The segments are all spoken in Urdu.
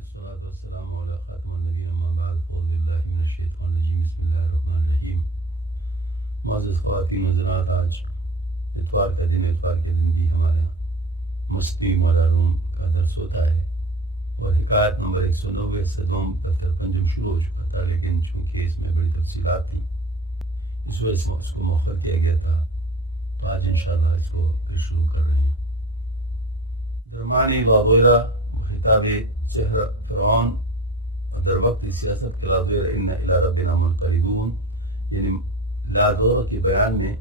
الصلاة والسلام على خاتم النبیین اما بعد فاعوذ باللہ من الشیطان الرجیم بسم اللہ الرحمن الرحیم. معزز خواتین و حضرات، آج اتوار کا دن، اتوار کے دن بھی ہمارے یہاں مستی مولا روم کا درس ہوتا ہے اور حکایت نمبر 190 صدوم دفتر پنجم شروع ہو چکا تھا، لیکن چونکہ اس میں بڑی تفصیلات تھیں اس وجہ سے اس کو مؤخر کیا گیا تھا، تو آج انشاءاللہ اس کو پھر شروع کر رہے ہیں. درمانی لادویرہ خطاب سحر فرعون اور در وقت سیاست کے لادویرہ ان الی ربنا منقلبون، یعنی لادویرہ کے بیان میں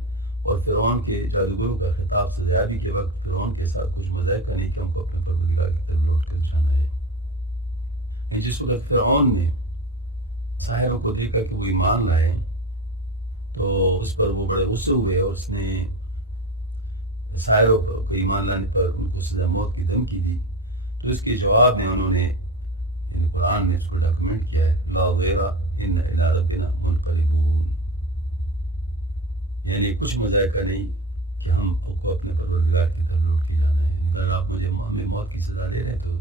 اور فرعون کے جادوگروں کا خطاب سزایابی کے وقت فرعون کے ساتھ کچھ مذائقہ نہیں کہ ہم کو اپنے پروردگار کی طرف لوٹ کر جانا ہے. جس وقت فرعون نے ساحروں کو دیکھا کہ وہ ایمان لائے تو اس پر وہ بڑے غصے ہوئے اور اس نے ساحروں کو ایمان لانے پر ان کو سزا موت کی دھمکی دی. تو اس کے جواب میں انہوں نے، یعنی قرآن نے اس کو ڈاکومنٹ کیا ہے، لا غیرہ ان الی ربنا منقلبون، یعنی کچھ مذائقہ نہیں کہ ہم کو اپنے پروردگار کی طرف لوٹ کے جانا ہے. اگر آپ ہمیں موت کی سزا دے رہے ہیں تو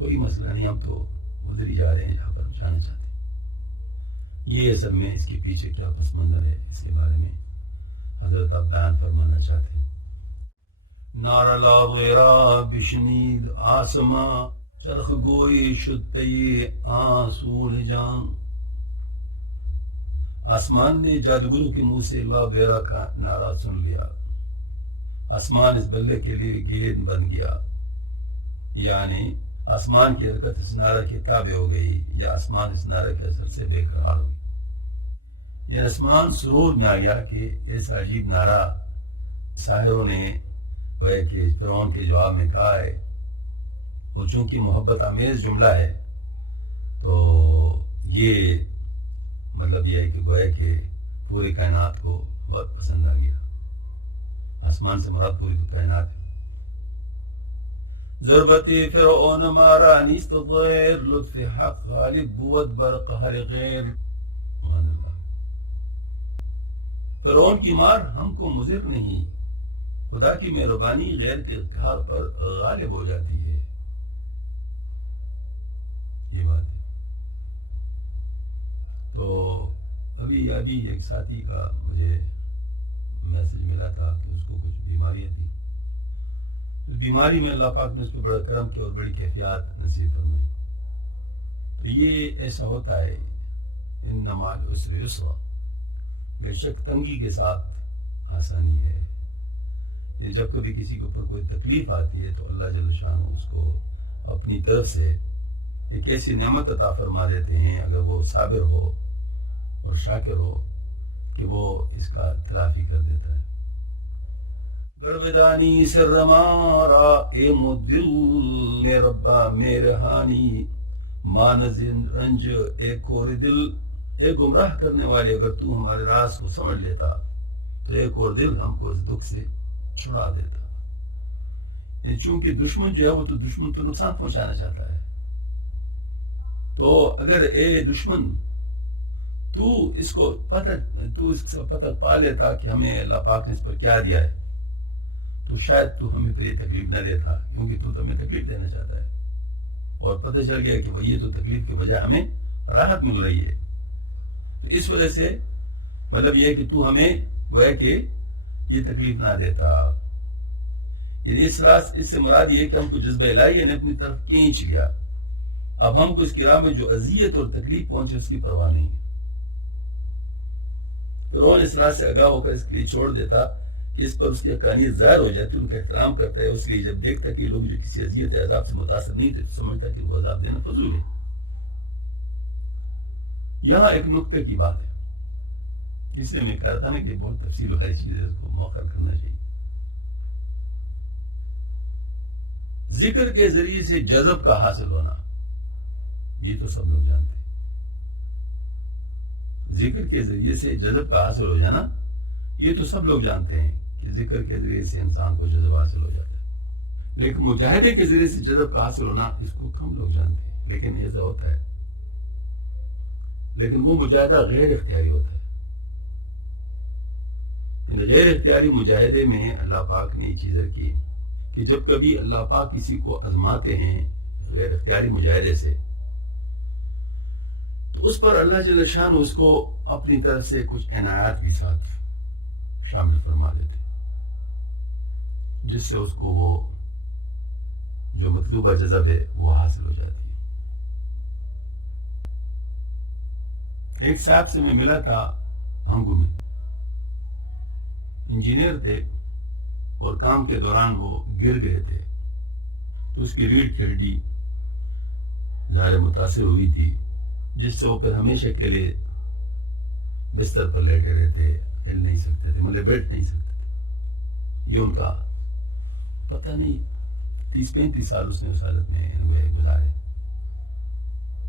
کوئی مسئلہ نہیں، ہم تو ادھر ہی جا رہے ہیں جہاں پر ہم جانا چاہتے ہیں. یہ اصل میں اس کے پیچھے کیا پس منظر ہے، اس کے بارے میں حضرت آپ بیان فرمانا چاہتے ہیں. نار لاغیرہ بشنید آسماں چرخ گوئی شد پی آنسول جان. آسمان نے جادوگروں کے منہ سے لاغیرہ کا نعرہ سن لیا. آسمان اس بلے کے لیے گیند بن گیا، یعنی آسمان کی حرکت اس نعرہ کے تابع ہو گئی یا آسمان اس نعرہ کے اثر سے بے قرار ہو گئی. یہ آسمان سرور میں آ گیا کہ ایسا عجیب نعرہ ساحروں نے وہ کہ فرعون کے جواب میں کہا ہے. وہ چونکہ محبت آمیز جملہ ہے تو یہ مطلب یہ ہے کہ گویا کہ پوری کائنات کو بہت پسند آ گیا. آسمان سے مراد پوری کائنات ہے. ضربتی فرعون مارا نیست غیر لطف حق غالب بود بر قہر غیر. سبحان اللہ. فرعون کی مار ہم کو مضر نہیں، خدا کی مہربانی غیر کے قہر پر غالب ہو جاتی ہے. یہ بات ہے. تو ابھی ایک ساتھی کا مجھے میسج ملا تھا کہ اس کو کچھ بیماریاں تھیں. اس بیماری میں اللہ پاک نے اس پہ بڑا کرم کیا اور بڑی کیفیات نصیب فرمائی. تو یہ ایسا ہوتا ہے، ان مع العسر یسرا، بے شک تنگی کے ساتھ آسانی ہے. یہ جب کبھی کسی کے اوپر کوئی تکلیف آتی ہے تو اللہ جل شانہ اس کو اپنی طرف سے ایک ایسی نعمت عطا فرما دیتے ہیں، اگر وہ صابر ہو اور شاکر ہو، کہ وہ اس کا تلافی کر دیتا ہے. گربدانی سر مارا اے مدل میں ربا میرے ہانی مانز رنج اے کور دل. اے گمراہ کرنے والے، اگر تو ہمارے راز کو سمجھ لیتا تو ایک اور دل ہم کو اس دکھ سے چھڑا دیتا. چونکہ دشمن جو ہے وہ تو دشمن تو نقصان پہنچانا چاہتا ہے. تو اگر اے دشمن تو اس کا پتہ پا لیتا کہ ہمیں اللہ پاک نے اس پر کیا دیا ہے تو شاید تو ہمیں پھر یہ تکلیف نہ دیتا، کیونکہ تو ہمیں تکلیف دینا چاہتا ہے. اور پتہ چل گیا کہ وہ یہ تو تکلیف کے بجائے ہمیں راحت مل رہی ہے. تو اس وجہ سے مطلب یہ کہ تو ہمیں وہ ہے کہ یہ تکلیف نہ دیتا. یعنی اس سے مراد یہ کہ ہم کو جذبہ الہی نے اپنی طرف کھینچ لیا. اب ہم کو اس کی راہ میں جو اذیت اور تکلیف پہنچے اس کی پرواہ نہیں. فرعون اس راہ سے آگاہ ہو کر اس کے لیے چھوڑ دیتا کہ اس پر اس کی حقانیت ظاہر ہو جاتی، ان کا احترام کرتا ہے. اس لیے جب دیکھتا کہ یہ لوگ جو کسی اذیت یا عذاب سے متاثر نہیں تھے تو سمجھتا کہ وہ عذاب دینا فضول ہے. یہاں ایک نقطے کی بات ہے، اس لیے میں کہہ رہا تھا نا کہ بہت تفصیل والی چیز ہے، اس کو موخر کرنا چاہیے. ذکر کے ذریعے سے جذب کا حاصل ہونا یہ تو سب لوگ جانتے ہیں. ذکر کے ذریعے سے جذب کا حاصل ہو جانا یہ تو سب لوگ جانتے ہیں کہ ذکر کے ذریعے سے انسان کو جذب حاصل ہو جاتا ہے. لیکن مجاہدے کے ذریعے سے جذب کا حاصل ہونا اس کو کم لوگ جانتے ہیں، لیکن ایسا ہوتا ہے. لیکن وہ مجاہدہ غیر اختیاری ہوتا ہے. غیر اختیاری مجاہدے میں اللہ پاک نے یہ چیز رکھی کہ جب کبھی اللہ پاک کسی کو آزماتے ہیں غیر اختیاری مجاہدے سے تو اس پر اللہ جل شان اس کو اپنی طرف سے کچھ عنایات بھی ساتھ شامل فرما دیتے، جس سے اس کو وہ جو مطلوبہ جذب ہے وہ حاصل ہو جاتی ہے۔ ایک صاحب سے میں ملا تھا بھنگو میں، انجینئر تھے اور کام کے دوران وہ گر گئے تھے، تو اس کی ریڑھ کی ہڈی ظاہر متاثر ہوئی تھی، جس سے وہ پھر ہمیشہ کے لیے بستر پر لیٹے رہتے، ہل نہیں سکتے تھے، مطلب بیٹھ نہیں سکتے تھے۔ یہ ان کا پتہ نہیں 30-35 سال اس نے اس حالت میں گزارے۔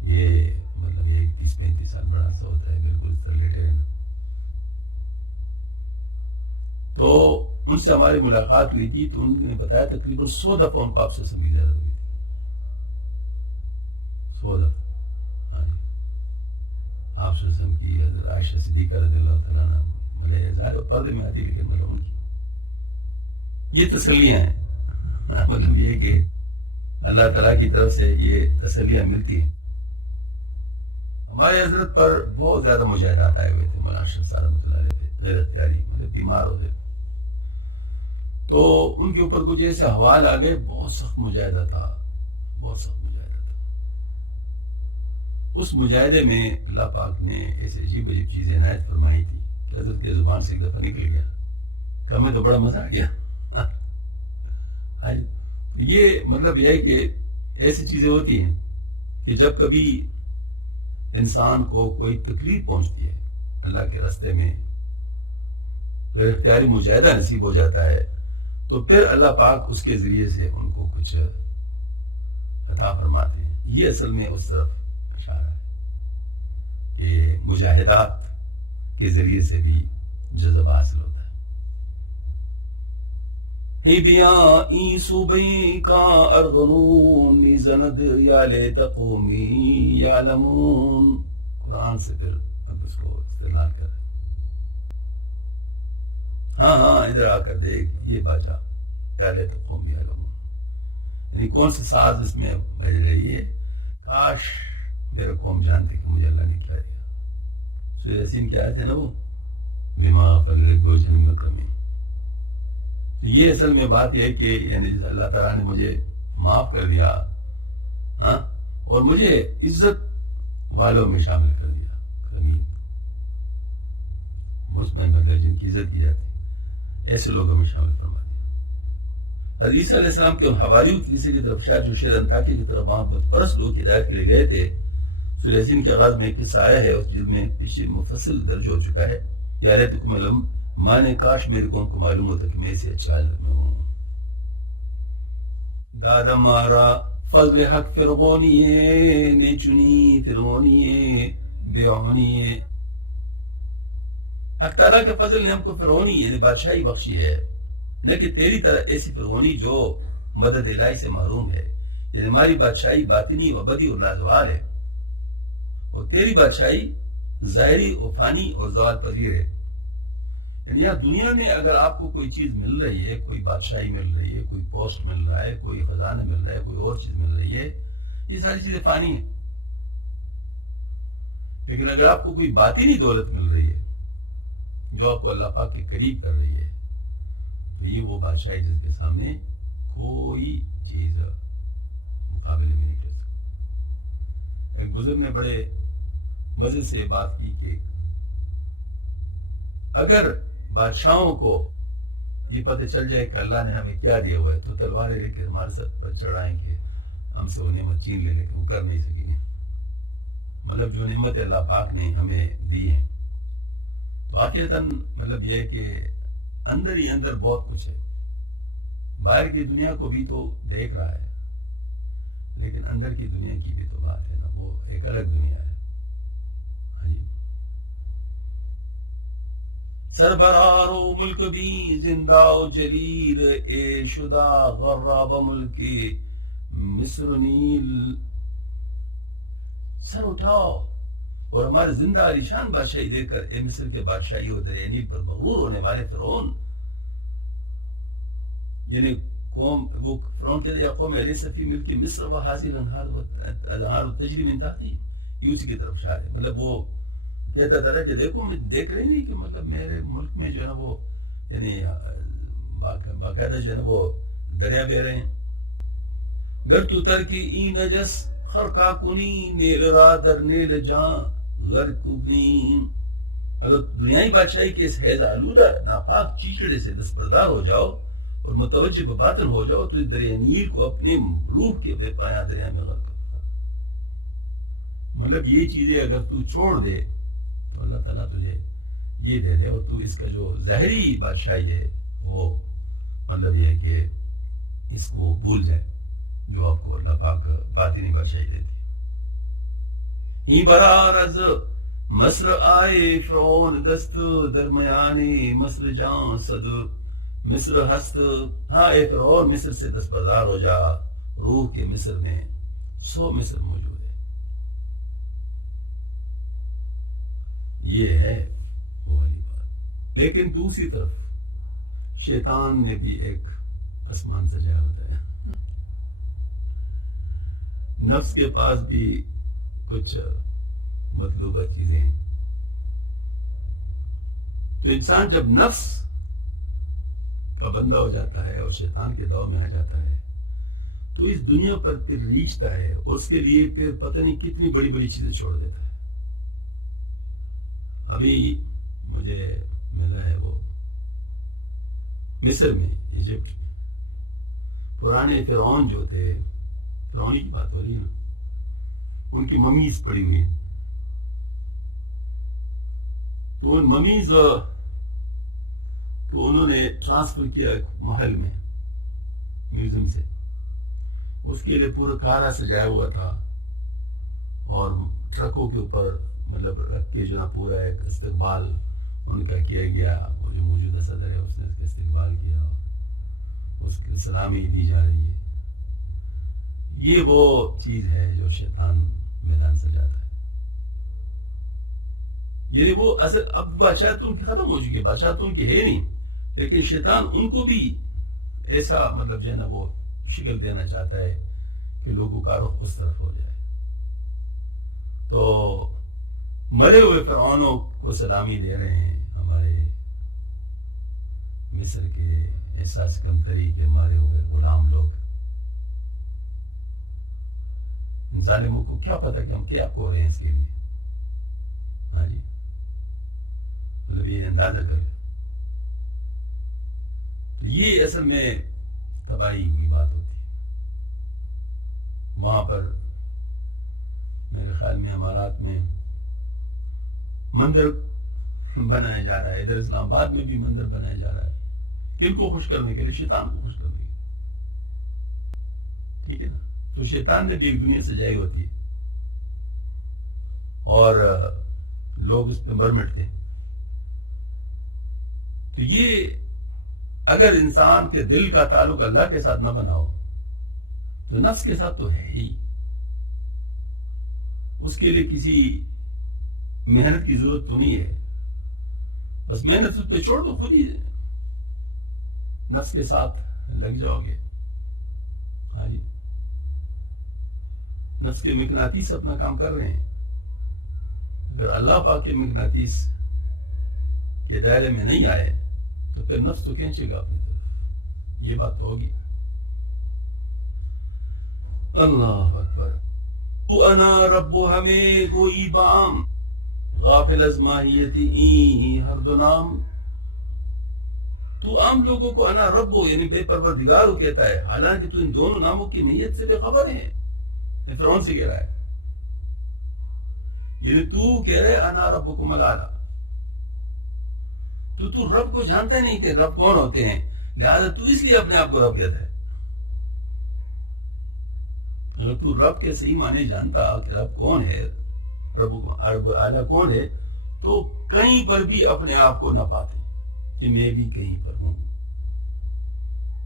یہ مطلب یہ 30-35 سال بڑا عرصہ ہوتا ہے بالکل اس طرح لیٹے رہنا۔ تو ان سے ہماری ملاقات ہوئی تھی تو انہوں نے بتایا تقریباً 100 دفعہ ان کو آپ سے کی زیارت ہوئی تھی، 100 دفعہ۔ ہاں جی، آپ سے کی حضرت عائشہ صدیقہ رضی اللہ تعالیٰ عنہ، مطلب ظاہر پردے میں آتی لیکن مطلب ان کی یہ تسلیاں ہیں، مطلب یہ کہ اللہ تعالیٰ کی طرف سے یہ تسلیاں ملتی ہیں۔ ہمارے حضرت پر بہت زیادہ مجاہدات آئے ہوئے تھے، مولانا اشرف صاحب رحمۃ اللہ علیہ پہ، غیر اختیاری مطلب بیمار ہو گئے تو ان کے اوپر کچھ ایسے حوال آ گئے، بہت سخت مجاہدہ تھا، بہت سخت مجاہدہ تھا۔ اس مجاہدے میں اللہ پاک نے ایسے عجیب عجیب چیزیں عنایت فرمائی تھی کہ حضرت کے زبان سے ایک دفعہ نکل گیا کہ ہمیں تو بڑا مزہ آ گیا۔ یہ مطلب یہ ہے کہ ایسی چیزیں ہوتی ہیں کہ جب کبھی انسان کو کوئی تکلیف پہنچتی ہے اللہ کے راستے میں، غیر اختیاری مجاہدہ نصیب ہو جاتا ہے، تو پھر اللہ پاک اس کے ذریعے سے ان کو کچھ عطا فرماتے ہیں۔ یہ اصل میں اس طرف اشارہ ہے کہ مجاہدات کے ذریعے سے بھی جذب حاصل ہوتا ہے۔ بیاں صوبی کا ارغنون زند یا لیت قومی یعلمون، قرآن سے پھر اب اس کو استعمال کر رہے ہیں۔ ہاں ادھر آ کر دیکھ یہ باجا یا لیت قومی یعلمون، یعنی کون سے ساز اس میں بج رہی ہے، کاش میرا قوم جانتے کہ مجھے اللہ نے کیا دیا۔ سورہ یاسین کی آیت ہے نا وہ، بما فلرب جنم کمی۔ یہ اصل میں بات یہ ہے کہ یعنی اللہ تعالیٰ نے مجھے معاف کر دیا، ہاں، اور مجھے عزت والوں میں شامل کر دیا، کرمین اس میں مطلب جن کی عزت کی جاتی ہے ایسے لوگوں میں شامل فرما دیا۔ حضرت عیسیٰ علیہ السلام کے حواریوں کسی کی طرف شاید جو شیر انطاکیہ کی طرف وہاں بت پرست لوگ ہدایت کے لیے گئے تھے، سورہ یاسین کے آغاز میں ایک قصہ آیا ہے، اس جلد میں پیچھے مفصل درج ہو چکا ہے، یا لیتکم علم، مانے کاش میرے قوم کو معلوم ہوتا کہ میں اسے اچھا حالت میں ہوں۔ دادا مارا فضل حق فرغونیے نے چنی فرغونیے بیعونیے، حق تعالیٰ کے فضل نے ہم کو فرعونی یعنی بادشاہی بخشی ہے، نہ کہ تیری طرح ایسی فرعونی جو مدد الہی سے محروم ہے، یعنی ہماری بادشاہی باطنی و ابدی اور لازوال ہے، اور تیری بادشاہی ظاہری و فانی اور زوال پذیر ہے۔ یعنی یہاں دنیا میں اگر آپ کو کوئی چیز مل رہی ہے، کوئی بادشاہی مل رہی ہے، کوئی پوسٹ مل رہا ہے، کوئی خزانہ مل رہا ہے، کوئی اور چیز مل رہی ہے، یہ ساری چیزیں فانی ہیں۔ لیکن اگر آپ کو کوئی باطنی دولت مل رہی ہے جو آپ کو اللہ پاک کے قریب کر رہی ہے، تو یہ وہ بادشاہی جس کے سامنے کوئی چیز مقابلے میں نہیں کر سکتی۔ ایک بزرگ نے بڑے مزے سے بات کی کہ اگر بادشاہوں کو یہ پتہ چل جائے کہ اللہ نے ہمیں کیا دیا ہوا ہے تو تلواریں لے کے ہمارے سر پر چڑھائیں کہ ہم سے وہ نعمت چین لے، لیکن وہ کر نہیں سکیں گے۔ مطلب جو نعمت اللہ پاک نے ہمیں دی ہے، تو آخرتاً مطلب یہ ہے کہ اندر ہی اندر بہت کچھ ہے، باہر کی دنیا کو بھی تو دیکھ رہا ہے لیکن اندر کی دنیا کی بھی تو بات ہے نا، وہ ایک الگ دنیا ہے۔ ہاں جی، سربرار و ملک بھی زندہ و جلیل، اے شدہ غراب ملک مصر نیل، سر اٹھاؤ اور ہمارے زندہ علیشان بادشاہی دیکھ کر اے مصر کے بادشاہی اور دریا نیل پر مغرور ہونے والے فرعون، یعنی قوم وہ فرعون کہتے ہیں یا قوم علیہ صفی ملک مصر و حاضر انہار تجری من تحتی، یہ اسی کی طرف اشارہ ہے. مطلب وہ کہتا تھا کہ دیکھو میں دیکھ رہی نہیں کہ مطلب میرے ملک میں جو ہے نا وہ یعنی باقاعدہ جو ہے نا وہ دریا بہ رہے ہیں. گر تو ترکی ای نجس خرقا کنی نیل را در نیل جان غر کنی. اگر دنیای بادشاہی کے اس حیض آلودہ ناپاک چیچڑے سے دستبردار ہو جاؤ اور متوجہ بباطن ہو جاؤ تو دریا نیل کو اپنے روح کے بے پایاں دریا میں غرق کرو. مطلب یہ چیزیں اگر تو چھوڑ دے تو اللہ تعالیٰ تجھے یہ دے دے اور تو اس کا جو ظاہری بادشاہی ہے وہ مطلب یہ ہے کہ اس کو بھول جائے جو آپ کو اللہ پاک باطنی بادشاہی دیتی. ہی برار از مصر آئے فرعون دست درمیانی مصر جان صد مصر ہست. ہاں اے فرعون مصر سے دستبردار ہو جا، روح کے مصر میں 100 مصر موجود ہے. یہ ہے وہ والی بات. لیکن دوسری طرف شیطان نے بھی ایک آسمان سجایا ہوتا ہے. نفس کے پاس بھی کچھ مطلوبہ چیزیں ہیں. تو انسان جب نفس کا بندہ ہو جاتا ہے اور شیطان کے دو میں آ جاتا ہے تو اس دنیا پر پھر ریچھتا ہے اور اس کے لیے پھر پتہ نہیں کتنی بڑی بڑی چیزیں چھوڑ دیتا ہے. ابھی مجھے ملا ہے وہ مصر میں ایجپٹ میں پرانے فرعون جو تھے، فرعونی کی بات ہو رہی ہے نا، ان کی ممیز پڑی ہوئی ہیں. تو ان ممیز کو انہوں نے ٹرانسفر کیا ایک محل میں میوزیم سے. اس کے لیے پورا کارا سجایا ہوا تھا اور ٹرکوں کے اوپر مطلب رکھ کے جو نا پورا ایک استقبال ان کا کیا گیا. وہ جو موجودہ صدر ہے اس نے اس کا استقبال کیا اور اس کی سلامی دی جا رہی ہے. یہ وہ چیز ہے جو شیطان میدان سجاتا ہے. یعنی وہ اصل اب بادشاہت ان کی ختم ہو چکی ہے، بادشاہت ان کی ہے نہیں، لیکن شیطان ان کو بھی ایسا مطلب جو ہے نا وہ شکل دینا چاہتا ہے کہ لوگوں کا رخ اس طرف ہو جائے. تو مرے ہوئے فرعونوں کو سلامی دے رہے ہیں ہمارے مصر کے احساس کمتری کے مارے ہوئے غلام لوگ. ان ظالموں کو کیا پتا کہ ہم کیا کھو رہے ہیں اس کے لیے. ہاں جی، مطلب یہ اندازہ کر لیں. تو یہ اصل میں تباہی کی بات ہوتی ہے. وہاں پر میرے خیال میں امارات میں مندر بنایا جا رہا ہے، ادھر اسلام آباد میں بھی مندر بنایا جا رہا ہے دل کو خوش کرنے کے لیے، شیطان کو خوش کرنے کے لیے. ٹھیک ہے نا. تو شیطان نے بھی ایک دنیا سجائی ہوتی ہے اور لوگ اس پہ مر مٹتے ہیں. تو یہ اگر انسان کے دل کا تعلق اللہ کے ساتھ نہ بناؤ تو نفس کے ساتھ تو ہے ہی. اس کے لیے کسی محنت کی ضرورت تو نہیں ہے، بس محنت اس پہ چھوڑ دو، خود ہی نفس کے ساتھ لگ جاؤ گے. ہاں جی، نفس کے مقناطیس اپنا کام کر رہے ہیں. اگر اللہ پاک کے مقناطیس کے دائرے میں نہیں آئے تو پھر نفس تو کھینچے گا اپنی طرف. یہ بات تو ہوگی. اللہ اکبر. تو انا رب ہمیں گوئی بام غافل از ماہیتی ای ہر دو نام. تو عام لوگوں کو انا رب یعنی بے پروردگار ہو کہتا ہے، حالانکہ تو ان دونوں ناموں کی نیت سے بے خبر ہے. فرعون سے کہہ رہا ہے، یعنی تو کہہ رہے انا ربکم الاعلی. تو رب کو جانتا ہی نہیں کہ رب کون ہوتے ہیں، لہذا تو اس لیے اپنے آپ کو رب کہتا ہے. اگر تو رب کے صحیح معنی جانتا کہ رب کون ہے، رب اعلیٰ کون ہے، تو کہیں پر بھی اپنے آپ کو نہ پاتے کہ میں بھی کہیں پر ہوں،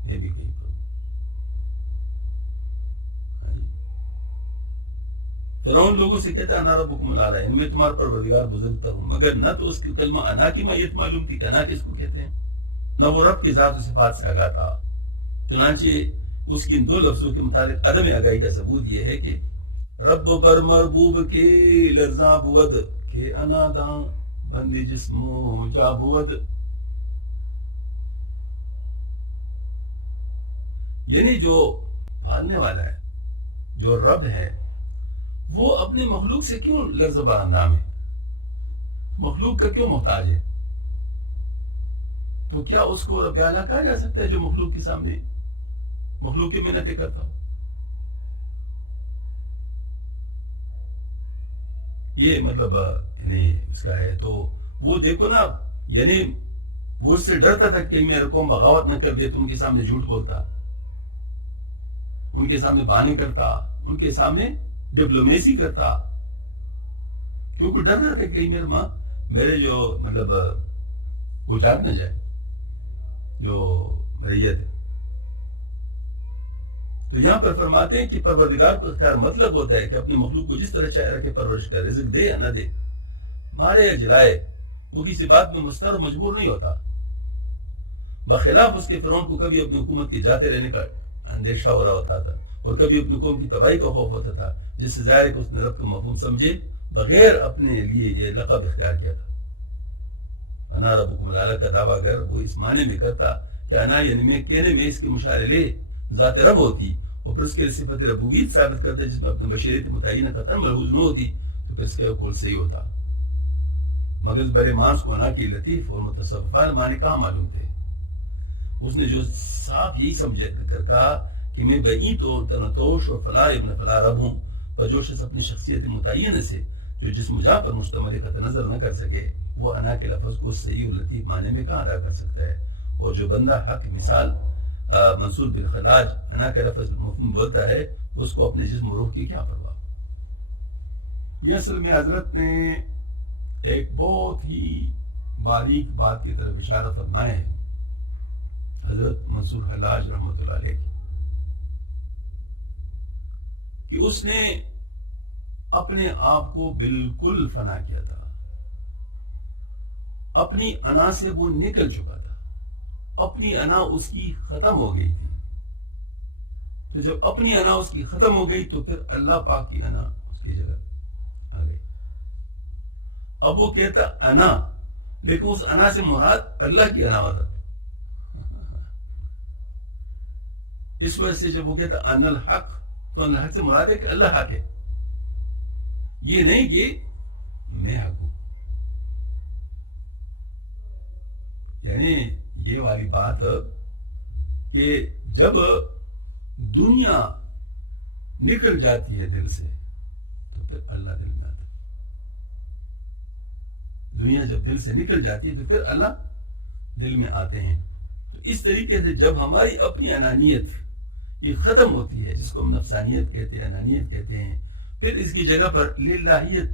میں بھی کہیں پر ہوں. فرعون لوگوں سے کہتا ہے انا ربکم الاعلی، ان میں تمہارا پروردگار بزرگتر ہوں، مگر نہ تو اس کی کلمہ انا کی ماہیت معلوم تھی کہ انا کس کو کہتے ہیں، نہ وہ رب کی ذات و صفات سے آگاہ تھا. چنانچہ اس کی ان دو لفظوں کے متعلق عدم آگاہی کا ثبوت یہ ہے کہ رب پر مربوب کے لرزاں بود کہ اناداں بندی جسمو جا بود. یعنی جو پالنے والا ہے، جو رب ہے، وہ اپنے مخلوق سے کیوں لرزبہ اندام ہے؟ مخلوق کا کیوں محتاج ہے؟ تو کیا اس کو رب اعلیٰ کہا جا سکتا ہے جو مخلوق کے سامنے مخلوق کی منتیں کرتا ہو؟ یہ مطلب یعنی اس کا ہے. تو وہ دیکھو نا، یعنی وہ اس سے ڈرتا تھا کہ میرے قوم بغاوت نہ کر دے تو ان کے سامنے جھوٹ بولتا، ان کے سامنے بہانے کرتا، ان کے سامنے ڈپلومیسی کرتا، کیونکہ ڈر رہا تھا کہ میرے جو مطلب وہ جاگ نہ جائے جو ریت ہے. تو یہاں پر فرماتے ہیں کہ پروردگار کو اختیار مطلب ہوتا ہے کہ اپنی مخلوق کو جس طرح چاہے رکھے پرورش کرے، رزق دے یا نہ دے، مارے یا جلائے، وہ کسی بات میں مستر و مجبور نہیں ہوتا. بخلاف اس کے فرعون کو کبھی اپنی حکومت کے جاتے رہنے کا اندیشہ ہو رہا ہوتا تھا اور کبھی اپنی قوم کی تباہی کا خوف ہوتا تھا، جس سے ظاہر ہے کہ اس نے رب کا مفہوم سمجھے بغیر اپنے لیے یہ لقب اختیار کیا تھا. انا ربکم الاعلی کا دعویٰ اگر وہ اس معنی میں کرتا کہ انا یعنی میں کہنے میں اس کے مشارے لے ذات رب ہوتی اور پھر اس کے لیے صفت ربوبیت ثابت کرتا جس میں اپنے بشریت متعینہ قطعاً ملحوظ نہ ہوتی تو پھر اس کا قول صحیح ہوتا. مگر اس بر مانس کو انا کی لطیف اور متصفان معنی کہاں معلوم تھے؟ اس نے جو صاف یہی سمجھ کر کہا کہ میں بئی تو تنتوش اور فلا ابن فلا رب ہوں، بجوش اپنی شخصیت متعینہ سے جو جسم جا پر مشتمل قطع نظر نہ کر سکے، وہ انا کے لفظ کو صحیح اور لطیف معنی میں کہاں ادا کر سکتا ہے؟ اور جو بندہ حق مثال منصور بالخلاج انا کا لفظ مفہوم بولتا ہے، اس کو اپنے جسم و روح کی کیا پرواہ؟ یہ اصل میں حضرت نے ایک بہت ہی باریک بات کی طرف اشارہ فرمایا ہے، حضرت منصور حلاج رحمۃ اللہ علیہ کی، کہ اس نے اپنے آپ کو بالکل فنا کیا تھا، اپنی انا سے وہ نکل چکا تھا، اپنی انا اس کی ختم ہو گئی تھی. تو جب اپنی انا اس کی ختم ہو گئی تو پھر اللہ پاک کی انا اس کی جگہ آ گئی. اب وہ کہتا انا، لیکن اس انا سے مراد اللہ کی انا ہوتا. اس وجہ سے جب وہ کہتا ان الحق تو ان الحق سے مراد ہے کہ اللہ حق ہے، یہ نہیں کہ میں حق ہوں. یعنی یہ والی بات کہ جب دنیا نکل جاتی ہے دل سے تو پھر اللہ دل میں آتا ہے. دنیا جب دل سے نکل جاتی ہے تو پھر اللہ دل میں آتے ہیں. تو اس طریقے سے جب ہماری اپنی انانیت یہ ختم ہوتی ہے، جس کو ہم نفسانیت کہتے ہیں، انانیت کہتے ہیں، پھر اس کی جگہ پر للہیت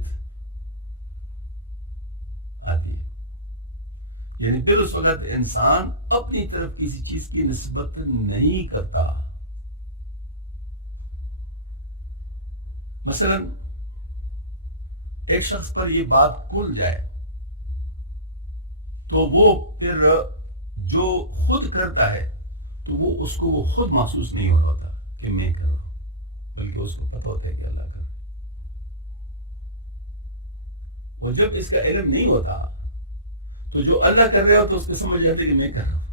آتی ہے. یعنی پھر اس وقت انسان اپنی طرف کسی چیز کی نسبت نہیں کرتا. مثلا ایک شخص پر یہ بات کھل جائے تو وہ پھر جو خود کرتا ہے تو اس کو وہ خود محسوس نہیں ہو رہا ہوتا کہ میں کر رہا ہوں، بلکہ اس کو پتہ ہوتا ہے کہ اللہ کر رہا ہے. وہ جب اس کا علم نہیں ہوتا تو جو اللہ کر رہا ہو تو اس کو سمجھ جاتے کہ میں کر رہا ہوں.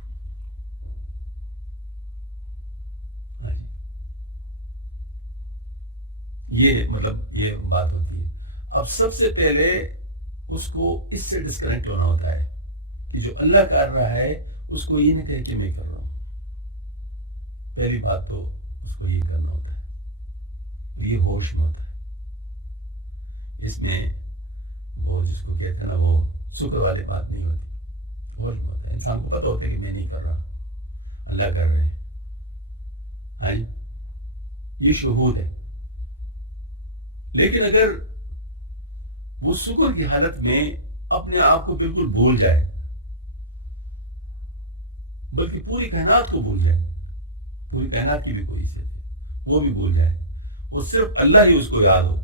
یہ مطلب یہ بات ہوتی ہے. اب سب سے پہلے اس کو اس سے ڈسکنیکٹ ہونا ہوتا ہے کہ جو اللہ کر رہا ہے اس کو یہ نہ کہے کہ میں کر رہا ہوں. پہلی بات تو اس کو یہ کرنا ہوتا ہے، یہ ہوش میں ہوتا ہے. اس میں وہ جس کو کہتے ہیں نا وہ شکر والی بات نہیں ہوتی، ہوش میں ہوتا ہے. انسان کو پتہ ہوتا ہے کہ میں نہیں کر رہا، اللہ کر رہے ہیں. ہاں جی، یہ شہود ہے. لیکن اگر وہ شکر کی حالت میں اپنے آپ کو بالکل بھول جائے، بلکہ پوری کائنات کو بھول جائے، پوری کائنات کی بھی کوئی حیثیت ہے وہ بھی بھول جائے، وہ صرف اللہ ہی اس کو یاد ہو،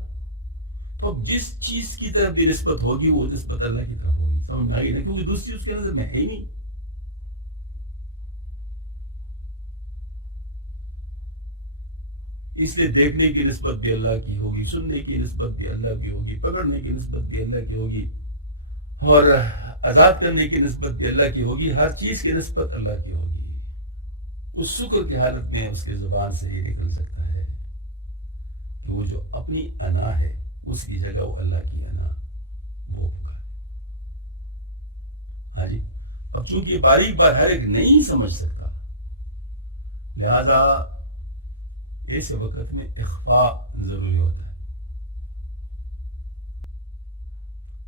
تو جس چیز کی طرف بھی نسبت ہوگی وہ نسبت اللہ کی طرف ہوگی. سمجھ میں آ گئی نا؟ کیونکہ دوسری اس کے نظر میں ہے ہی نہیں. اس لیے دیکھنے کی نسبت بھی اللہ کی ہوگی، سننے کی نسبت بھی اللہ کی ہوگی، پکڑنے کی نسبت بھی اللہ کی ہوگی، اور آزاد کرنے کی نسبت بھی اللہ کی ہوگی، ہر چیز کی نسبت اللہ کی ہوگی۔ اس شکر کی حالت میں اس کے زبان سے یہ نکل سکتا ہے کہ وہ جو اپنی انا ہے اس کی جگہ وہ اللہ کی انا وہ پکارے۔ ہاں جی، اب چونکہ یہ باریک بات ہر ایک نہیں سمجھ سکتا، لہذا ایسے وقت میں اخفاء ضروری ہوتا ہے۔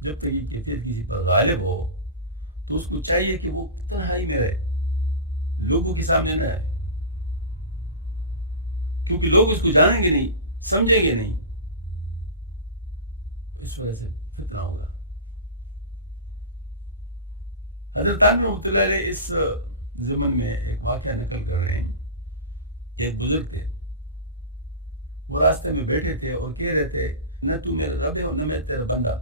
جب تک یہ کیفیت کسی پر غالب ہو تو اس کو چاہیے کہ وہ تنہائی میں رہے، لوگوں کے سامنے نہ آئے، کیونکہ لوگ اس کو جانیں گے نہیں، سمجھیں گے نہیں، اس وجہ سے فتنہ ہوگا۔ حضرت تانوی رحمۃ اللہ علیہ اس ضمن میں ایک واقعہ نقل کر رہے ہیں کہ ایک بزرگ تھے، وہ راستے میں بیٹھے تھے اور کہہ رہے تھے نہ تو میرا رب ہے نہ میں تیرا بندہ،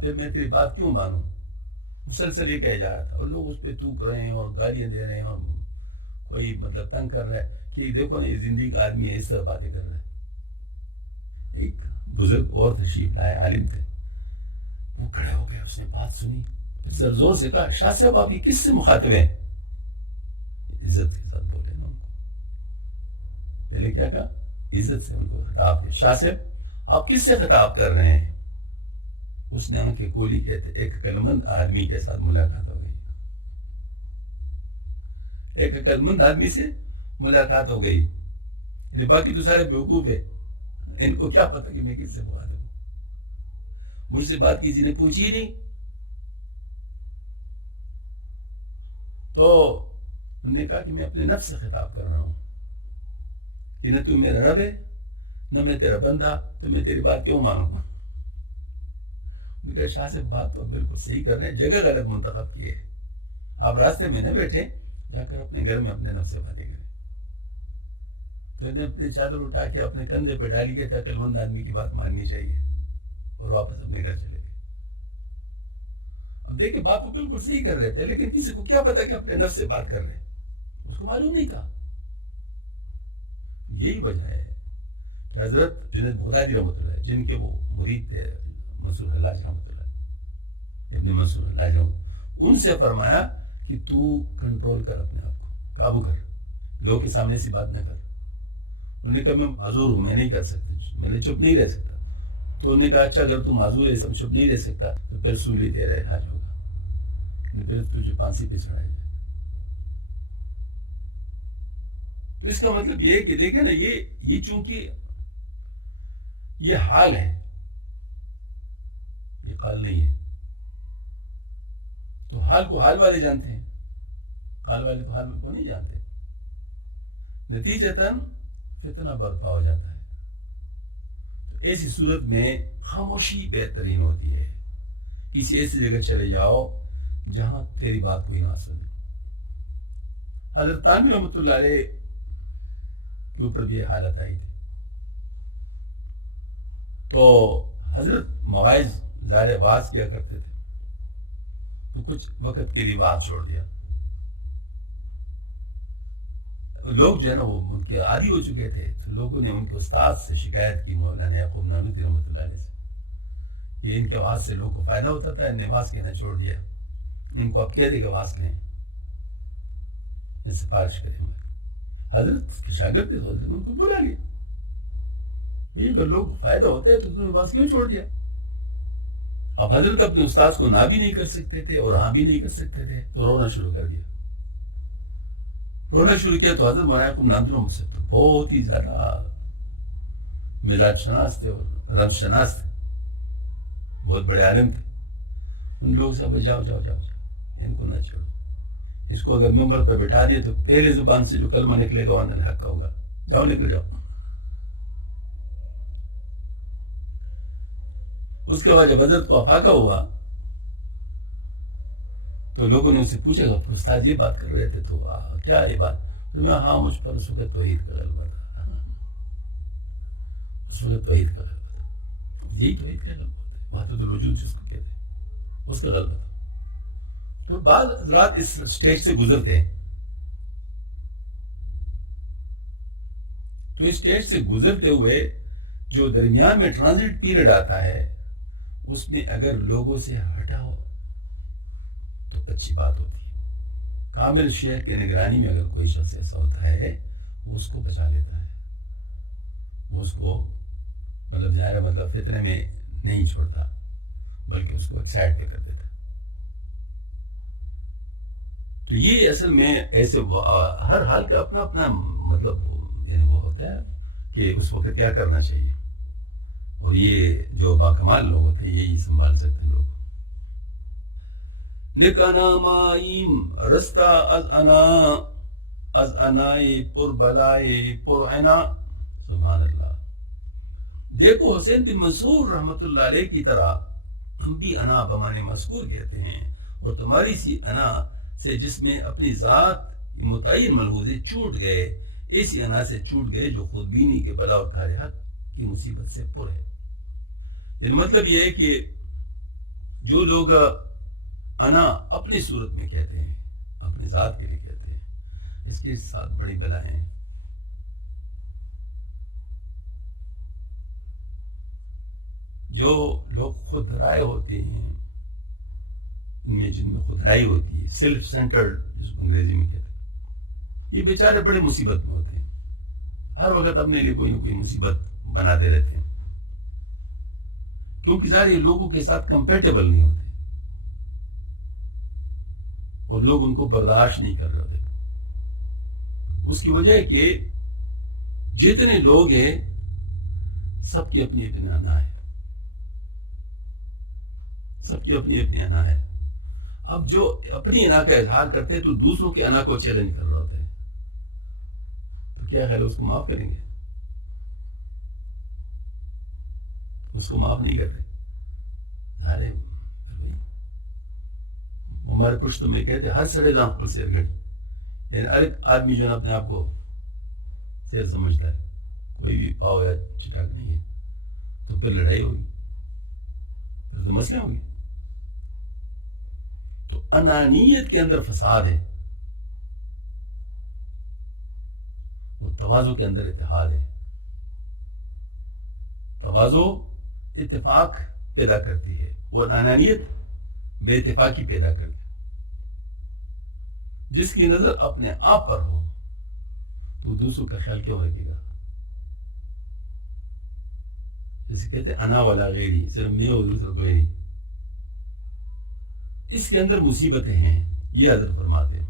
پھر میں تیری بات کیوں مانوں؟ مسلسل یہ کہا جا رہا تھا، اور لوگ اس پہ تھوک رہے ہیں اور گالیاں دے رہے ہیں، اور کوئی مطلب تنگ کر رہا ہے کہ دیکھو نا یہ زندگی کا آدمی ہے، اس طرح باتیں کر رہا ہے۔ ایک بزرگ اور تشریف لائے عالم تھے، وہ کھڑے ہو گئے، اس نے بات سنی، پھر زور سے کہا شاہ صاحب آپ یہ کس سے مخاطب ہیں؟ عزت کے ساتھ بولے نا ان کو، پہلے کیا کہا؟ عزت سے ان کو خطاب کیا، شاہ صاحب آپ کس سے خطاب کر رہے ہیں؟ اس نے آنکھیں کھولی، کہتے ایک عقلمند آدمی کے ساتھ ملاقات ہو گئی، ایک عقلمند آدمی سے ملاقات ہو گئی، یعنی باقی تو سارے بیوقوف ہے، ان کو کیا پتا کہ میں کس سے مخاطب ہوں، مجھ سے بات کسی نے پوچھی ہی نہیں۔ تو انہوں نے کہا کہ میں اپنے نفس سے خطاب کر رہا ہوں کہ نہ تو میرا رب ہے نہ میں تیرا بندہ، تو میں تیری بات کیوں مانوں گا؟ ان کا شاہ سے بات تو بالکل صحیح کر رہے ہیں، جگہ غلط منتخب کی ہے، آپ راستے میں نہ بیٹھے، جا کر اپنے گھر میں اپنے نفس سے باتیں کریں۔ تو انہیں اپنی چادر اٹھا کے اپنے کندھے پہ ڈالی گیا تھا، عقلمند آدمی کی بات ماننی چاہیے، اور واپس اپنے گھر چلے گئے۔ اب دیکھیں بات تو بالکل صحیح کر رہے تھے، لیکن کسی کو کیا پتا کہ اپنے نفس سے بات کر رہے ہیں، اس کو معلوم نہیں تھا۔ یہی وجہ ہے کہ حضرت جنید بغدادی رحمۃ اللہ جن کے وہ مرید تھے منصور حلاج رحمۃ اللہ، ابن منصور حلاج رحمۃ، ان سے فرمایا کہ تو کنٹرول کر، اپنے آپ کو قابو کر، لوگوں کے سامنے ایسی بات نہ کر۔ انہوں نے کہا میں معذور ہوں، میں نہیں کر سکتا، میں چپ نہیں رہ سکتا۔ تو انہوں نے کہا اچھا اگر تو معذور ہے، سب چپ نہیں رہ سکتا، تو پھر سولی تیرا علاج ہوگا، پھر تجھے پھانسی پہ چڑھایا جائے۔ تو اس کا مطلب یہ ہے کہ دیکھیں نا، یہ چونکہ یہ حال ہے، یہ قال نہیں ہے، تو حال کو حال والے جانتے ہیں، قال والے تو حال کو نہیں جانتے، نتیجتاً فتنہ برپا ہو جاتا ہے۔ تو ایسی صورت میں خاموشی بہترین ہوتی ہے، کسی ایسی جگہ چلے جاؤ جہاں تیری بات کوئی نہ سنے۔ حضرت تانوی رحمۃ اللہ علیہ کے اوپر بھی یہ حالت آئی تھی، تو حضرت مواعظ ظاہر واز کیا کرتے تھے، تو کچھ وقت کے لیے واز چھوڑ دیا، لوگ جو ہے نا وہ ان کے عادی ہو چکے تھے، تو لوگوں نے ان کے استاد سے شکایت کی، مولانا یعقوب نانوتوی رحمۃ اللہ علیہ سے، یہ ان کے آواز سے لوگوں کو فائدہ ہوتا تھا، ان نے واز کہنا چھوڑ دیا، ان کو اب کہہ دے گا واز کہیں، میں سفارش کریں ہماری۔ حضرت کے شاگرد تھے، حضرت نے ان کو بلا لیا، بھئی اگر لوگ فائدہ ہوتا ہے تو تم نے واز کیوں چھوڑ دیا؟ اب حضرت اپنے استاد کو نہ بھی نہیں کر سکتے تھے اور ہاں بھی نہیں کر سکتے تھے، تو رونا شروع کر دیا۔ رونا شروع کیا تو حضرت مولانا یعقوب نانوتوی مجھ سے تو بہت ہی زیادہ مزاج شناس تھے اور رمز شناس تھے، بہت بڑے عالم تھے، ان لوگوں سے جاؤ جاؤ جاؤ جاؤ، ان کو نہ چھوڑو، اس کو اگر ممبر پر بٹھا دیا تو پہلے زبان سے جو کلمہ نکلے گا وہ ان الحق کا ہوگا، جاؤ نکل جاؤ۔ اس کے بعد جب حضرت کو افاقہ ہوا تو لوگوں نے اس سے پوچھا کہ استاد یہ بات کر رہے تھے تو کیا یہ بات؟ ہاں مجھ پر اس وقت توحید کا غلبہ تھا، اس وقت توحید کا غلبہ تھا، یہی توحید کا غلبہ ہوتا ہے، وحدت الوجود جس کو کہتے ہیں، اس کا غلبہ تھا۔ تو بعض حضرات اس سٹیج سے گزرتے ہیں، تو اس اسٹیج سے گزرتے ہوئے جو درمیان میں ٹرانزٹ پیریڈ آتا ہے اس میں اگر لوگوں سے ہٹا ہو تو اچھی بات ہوتی ہے. کامل شیخ کی نگرانی میں اگر کوئی شخص ایسا ہوتا ہے وہ اس کو بچا لیتا ہے، وہ اس کو مطلب ظاہر مطلب فتنے میں نہیں چھوڑتا بلکہ اس کو ایک سائڈ پہ کر دیتا. تو یہ اصل میں ایسے ہر حال کا اپنا اپنا مطلب یعنی وہ ہوتا ہے کہ اس وقت کیا کرنا چاہیے، اور یہ جو باکمال لوگ ہوتے ہیں یہی سنبھال سکتے ہیں لوگ. نکانا مائیم رستہ از انائے پر بلائے پر عنا. سبحان اللہ. دیکھو حسین بن منصور رحمت اللہ علیہ کی طرح ہم بھی انا بمانے مذکور کہتے ہیں، اور تمہاری سی انا سے جس میں اپنی ذات متعین ملحوظے چھوٹ گئے، ایسی انا سے چھوٹ گئے جو خود بینی کے بلا اور کار حق کی مصیبت سے پر ہے. یعنی مطلب یہ ہے کہ جو لوگ انا اپنی صورت میں کہتے ہیں، اپنی ذات کے لیے کہتے ہیں، اس کے ساتھ بڑی بلائیں ہیں. جو لوگ خود رائے ہوتے ہیں، ان میں جن میں خود رائے ہوتی ہے، سیلف سینٹرڈ جس کو انگریزی میں کہتے ہیں، یہ بیچارے بڑے مصیبت میں ہوتے ہیں. ہر وقت اپنے لیے کوئی نہ کوئی مصیبت بناتے رہتے ہیں، کیونکہ ظاہر یہ لوگوں کے ساتھ کمپیٹیبل نہیں ہوتے اور لوگ ان کو برداشت نہیں کر رہے ہوتے. اس کی وجہ ہے کہ جتنے لوگ ہیں سب کی اپنی اپنی انا ہے، سب کی اپنی اپنی انا ہے. اب جو اپنی انا کا اظہار کرتے ہیں تو دوسروں کی انا کو چیلنج کر رہے ہوتے ہیں، تو کیا خیال ہے اس کو معاف کریں گے؟ اس کو معاف نہیں کرتے. ظاہر ہے بھائی ہمارے پشت میں کہتے ہر سڑے دان پر سیر گھڑی، یعنی ہر ایک آدمی جو ہے اپنے آپ کو سیر سمجھتا ہے، کوئی بھی پاؤ یا چٹاک نہیں ہے، تو پھر لڑائی ہوگی، پھر تو مسئلے ہوں گے. تو انانیت کے اندر فساد ہے، وہ تواضع کے اندر اتحاد ہے. تواضع اتفاق پیدا کرتی ہے اور انانیت بے اتفاقی پیدا کرتی ہے. جس کی نظر اپنے آپ پر ہو تو دوسروں کا خیال کیوں رکھے گا؟ جسے کہتے ہیں انا والا غیری، صرف میں اور دوسروں کو نہیں. اس کے اندر مصیبتیں ہیں، یہ حضرت فرماتے ہیں.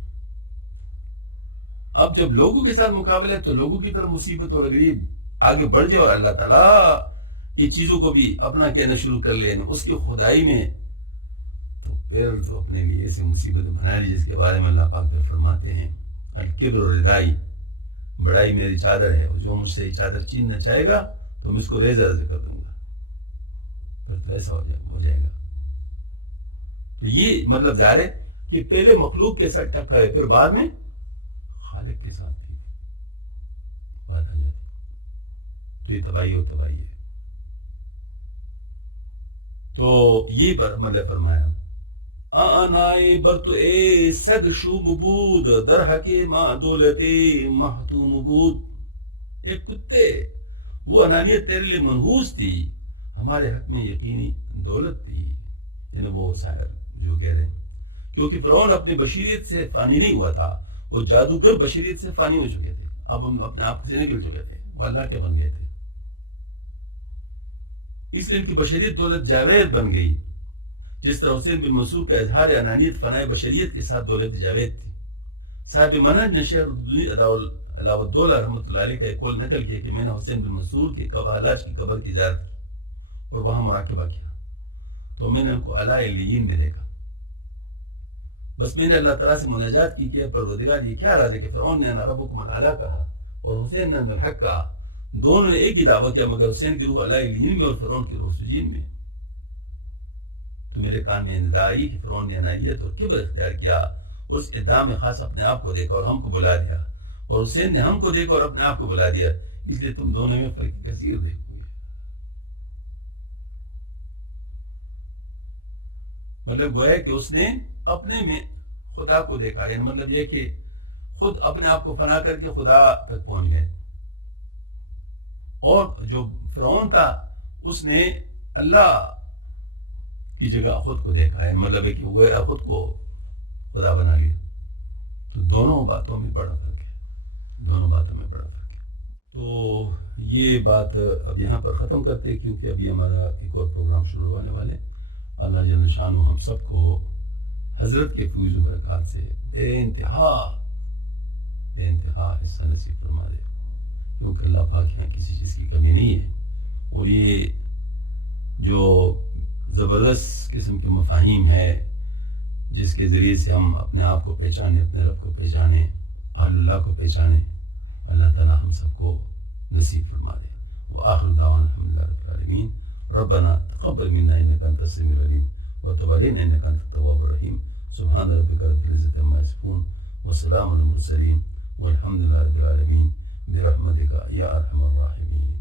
اب جب لوگوں کے ساتھ مقابلہ ہے تو لوگوں کی طرف مصیبت اور اگر یہ آگے بڑھ جائے اور اللہ تعالیٰ یہ چیزوں کو بھی اپنا کہنا شروع کر لیں اس کی خدائی میں، تو پھر تو اپنے لیے ایسی مصیبتیں بنا لی جس کے بارے میں اللہ پاک فرماتے ہیں الکبر ردائی، بڑائی میری چادر ہے، اور جو مجھ سے یہ چادر چھیننا چاہے گا تو میں اس کو ریزہ ریزہ کر دوں گا. پھر تو ایسا ہو جائے گا. تو یہ مطلب ظاہر ہے کہ پہلے مخلوق کے ساتھ ٹکر ہے، پھر بعد میں خالق کے ساتھ بھی بات آ جاتی. تو یہ تباہی اور تباہی ہے. تو یہ مطلب فرمایا آنائے برتو اے سگ شو مبود درحق ما دولت محتوم بود. ایک کتے، وہ انانیت تیرے لیے منحوس تھی، ہمارے حق میں یقینی دولت تھی. یعنی وہ شاعر جو کہہ رہے ہیں، کیونکہ فرعون اپنی بشریت سے فانی نہیں ہوا تھا، وہ جادوگر بشریت سے فانی ہو چکے تھے، اب ہم اپنے آپ سے نکل چکے تھے، وہ اللہ کے بن گئے تھے. اس لیے ان کی بشریت دولت جاوید بن گئی، جس طرح حسین بن منصور کا اظہار انانیت فنائے بشریت کے ساتھ دولت جاوید تھی. صاحب منہج نے شیخ علاوہ الدولہ رحمۃ اللہ علیہ کا ایک قول نقل کیا کہ میں نے حسین بن منصور کے حلاج کی قبر کی زیارت کی اور وہاں مراقبہ کیا تو میں نے ان کو اعلیٰ علیین میں دیکھا. بس میں نے اللہ تعالیٰ سے مناجات کی کہ پروردگار یہ کیا راز ہے کہ فرعون نے انا ربکم الاعلیٰ کہا اور حسین نے الحق کہا، دونوں نے ایک ہی دعویٰ کیا مگر حسین کی روح اعلیٰ علیین میں اور فرعون کی روح سجین میں. تو میرے کان میں ندا آئی کہ فرعون نے انانیت اور کبر اختیار کیا اور اس ادعا میں خاص اپنے آپ کو دیکھا اور ہم کو بلا دیا، اور حسین نے ہم کو دیکھا اور اپنے آپ کو بلا دیا. اس لیے تم دونوں میں فرق کثیر دیکھو گے. مطلب گویا کہ اس نے اپنے میں خدا کو دیکھا، یعنی مطلب یہ کہ خود اپنے آپ کو فنا کر کے خدا تک پہنچ گئے. اور جو فرعون تھا اس نے اللہ کی جگہ خود کو دیکھا ہے، مطلب ہے کہ وہ خود کو خدا بنا لیا. تو دونوں باتوں میں بڑا فرق ہے، دونوں باتوں میں بڑا فرق ہے. تو یہ بات اب یہاں پر ختم کرتے ہیں، کیونکہ ابھی ہمارا ایک اور پروگرام شروع ہونے والے. اللہ جل شانہ ہم سب کو حضرت کے فیض و برکات سے بے انتہا حصہ نصیب فرما دے، کیونکہ اللہ پاک یہاں کسی چیز کی کمی نہیں ہے. اور یہ جو زبردست قسم کے مفاہیم ہے جس کے ذریعے سے ہم اپنے آپ کو پہچانے، اپنے رب کو پہچانے، اہل اللہ کو پہچانے، اللہ تعالی ہم سب کو نصیب فرما دے. وآخر دعوانا الحمدللہ رب العالمین. ربنا تقبل منا انك انت السميع العليم وتب علينا انك انت التواب الرحيم. سبحان ربك رب العزة عما يصفون وسلام على المرسلين والحمد لله رب العالمين برحمتك يا ارحم الراحمين.